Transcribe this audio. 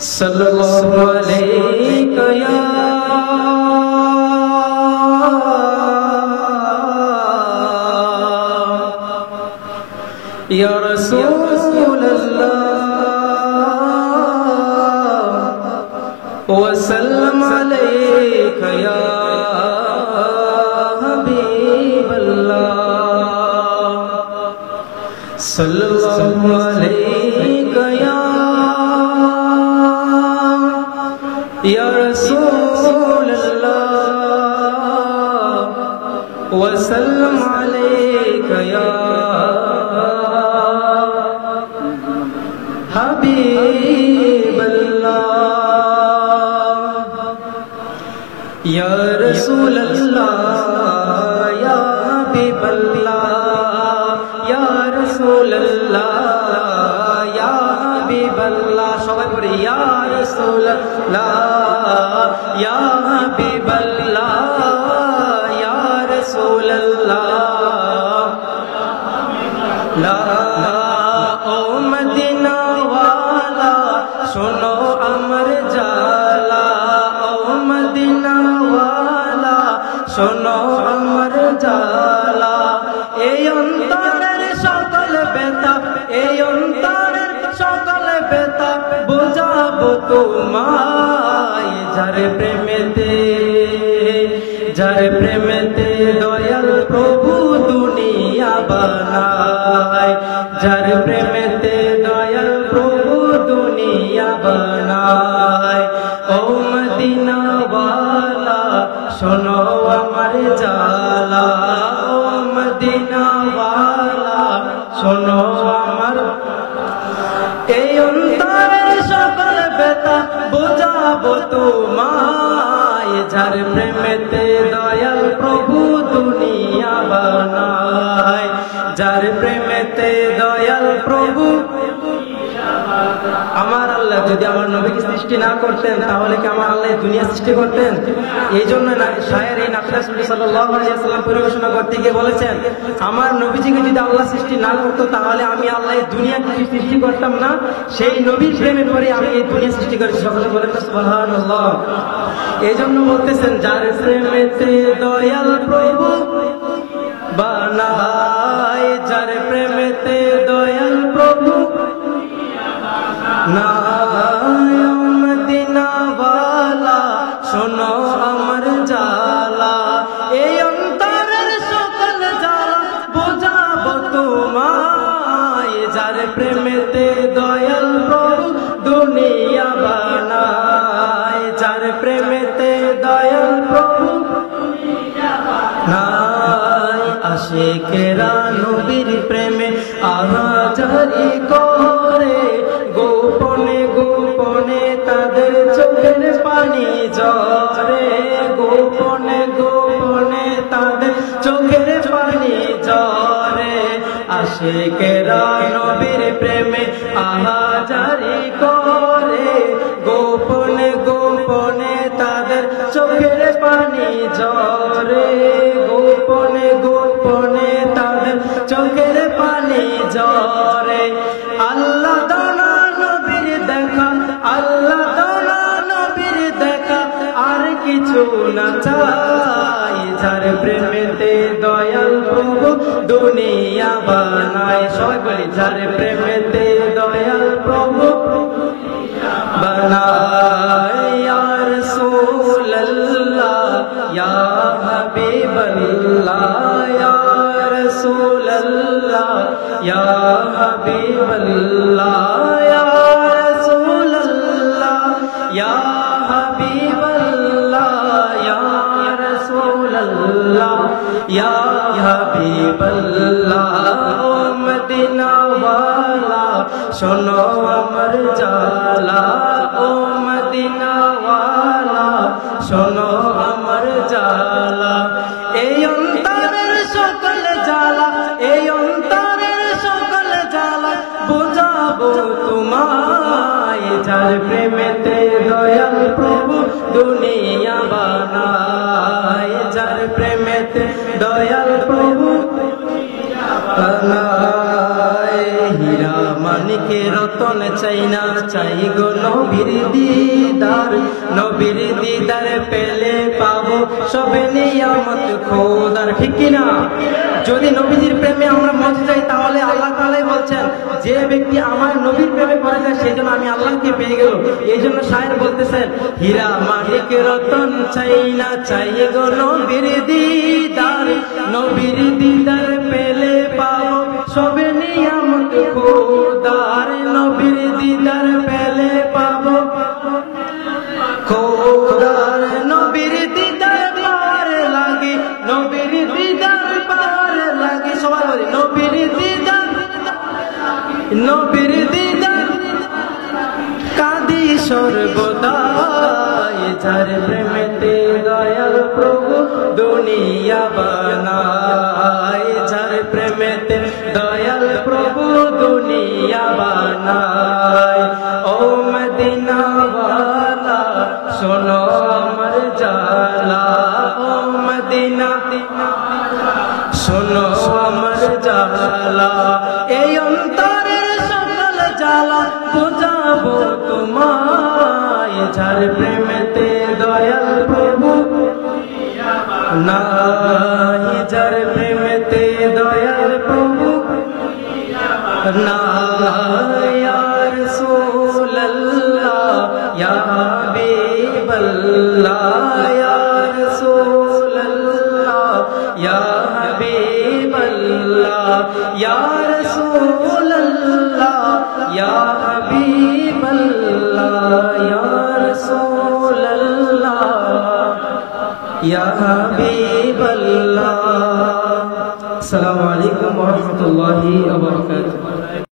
सल्लल्लाहु अलैका या रसूल अल्लाह वसल्लम अलैका या हबीब अल्लाह सल्लल्लाहु अलैका या रसूल अल्लाह वसल्लम अलैका या हबीब अल्लाह या रसूल अल्लाह या हबीब अल्लाह या रसूल अल्लाह या हबीब अल्लाह সবাই পড়ি या रसूल अल्लाह या हबीब अल्लाह या रसूल अल्लाह ला ओ मदीना वाला सुनो अमर जाला ओ मदीना वाला सुनो अमर जाला এই অন্তরের সকল ব্যথা এই অন্তরের সকল ব্যথা বুঝাবো তোমায় যার প্রেমেতে দয়াল প্রভু দুনিয়া বানায় যার প্রেমেতে দয়াল প্রভু দুনিয়া বানায় ও মদিনা ওয়ালা শোনো আমার জালা ও মদিনা ওয়ালা শোনো আমার এই অন্তরের সকল ব্যথা বুঝাবো তোমায় যার প্রেমেতে দয়াল প্রভু দুনিয়া বানায় যার প্রেমেতে দয়াল প্রভু আমার আল্লাহ যদি আমার নবীকে সৃষ্টি না করতেন তাহলে কি আমার আল্লাহ দুনিয়া সৃষ্টি করতেন এই জন্য শায়ের এই নাকশা সাল্লাল্লাহু আলাইহি ওয়াসাল্লাম পরিবেশনা করতে গিয়ে বলেছেন আমার নবীজিকে যদি আল্লাহ সৃষ্টি না করতো তাহলে আমি আল্লাহ এই দুনিয়া কিছু সৃষ্টি করতাম না সেই নবীর প্রেমে পড়ে আমি এই দুনিয়া সৃষ্টি করেছি সকলে বলেন সুবহানাল্লাহ এই জন্য বলতেছেন যার প্রেমেতে দয়াল প্রভু বানায় যার প্রেমেতে দয়াল প্রভু না মদিনা ওয়ালা শোনো আমার জালা এই অন্তরের সকল জালা বুঝাবো তোমায় যার প্রেমেতে দয়াল প্রভু দুনিয়া বানায় যার প্রেমেতে দয়াল প্রভু নাই আশিকেরা নবীর প্রেমে আহাজারি করে গোপনে গোপনে তাদের চোখের পানি ঝরে গোপনে গোপনে তাদের চোখের পানি ঝরে আশিকেরা নবীর প্রেমে আহাজারি করে গোপনে গোপনে তাদের চোখের পানি ঝরে গোপনে গোপনে তাদের চোখের পানি ঝরে আল্লাহ দানা নবীর দেখা আল্লাহ দানা নবীর দেখা আর কিছু না চাই যার প্রেমেতে দয়াল প্রভু দুনিয়া বানায় সবাই বলি যার প্রেমেতে দয়াল প্রভু বানায় ইয়া রাসূলুল্লাহ ইয়া হাবিবাল্লাহ ইয়া রাসূলুল্লাহ ইয়া হাবিবাল্লাহ ইয়া রাসূলুল্লাহ ইয়া হাবিবাল্লাহ ইয়া রাসূলুল্লাহ ইয়া হাবিবাল্লাহ ও মদিনা ওয়ালা শোনো আমার জালা ও মদিনা ওয়ালা শোনো আমার জালা এই অন্তরের সকল জালা এই অন্তরের সকল জালা বুঝাবো তোমায় যার প্রেমেতে দয়াল প্রভু দুনিয়া বানায় যার প্রেমেতে দয়াল প্রভু বানায় হীরা মানিকে রতন রতন চাই না, চাই গো নবীর দিদার। নবীর দিদার পেলে পাবো সবে নিয়ামত খোদার। ঠিক কিনা? যদি নবীজির প্রেমে আমরা মজে যাই তাহলে আল্লাহ তাআলাই বলছেন যে ব্যক্তি আমার নবীর প্রেমে পড়ে যায় সেই জন্য আমি আল্লাহকে পেয়ে গেল। এই জন্য শায়ের বলতেছেন, হীরা মানিক রতন চাই না, চাই গো নবীর দিদার। নবীর দিদার পেলে পাবো সবে নিয়ামত খোদার। নবীর দিদার পেলে পাবো খোদার। নবীর দিদার পাওয়ার লাগে, নবীর দিদার পাওয়ার লাগে। সবাই বলি নবীর দিদার, নবীর দিদার কাঁদি সর্বদাই। যার প্রেমেতে দয়াল প্রভু দুনিয়া বানায়। যার প্রেমেতে দয়াল প্রভু দুনিয়া বানায়। ও মদিনা ওয়ালা শোনো আমার জালা। ও মদিনা শোনো আমার জালা। এই অন্তরের সকল জালা বুঝাবো তোমায়। যার প্রেমেতে দয়াল প্রভু নাই। যার প্রেমেতে দয়াল প্রভু নাই। ইয়া রাসূলুল্লাহ ইয়া হাবিবাল্লাহ। ইয়া রাসূলুল্লাহ ইয়া হাবিবাল্লাহ। ইয়া রাসূলুল্লাহ ইয়া হাবিবাল্লাহ। ইয়া রাসূলুল্লাহ ইয়া হাবিবাল্লাহ। আসসালামু আলাইকুম ওয়া রাহমাতুল্লাহি ওয়া বারাকাতুহু।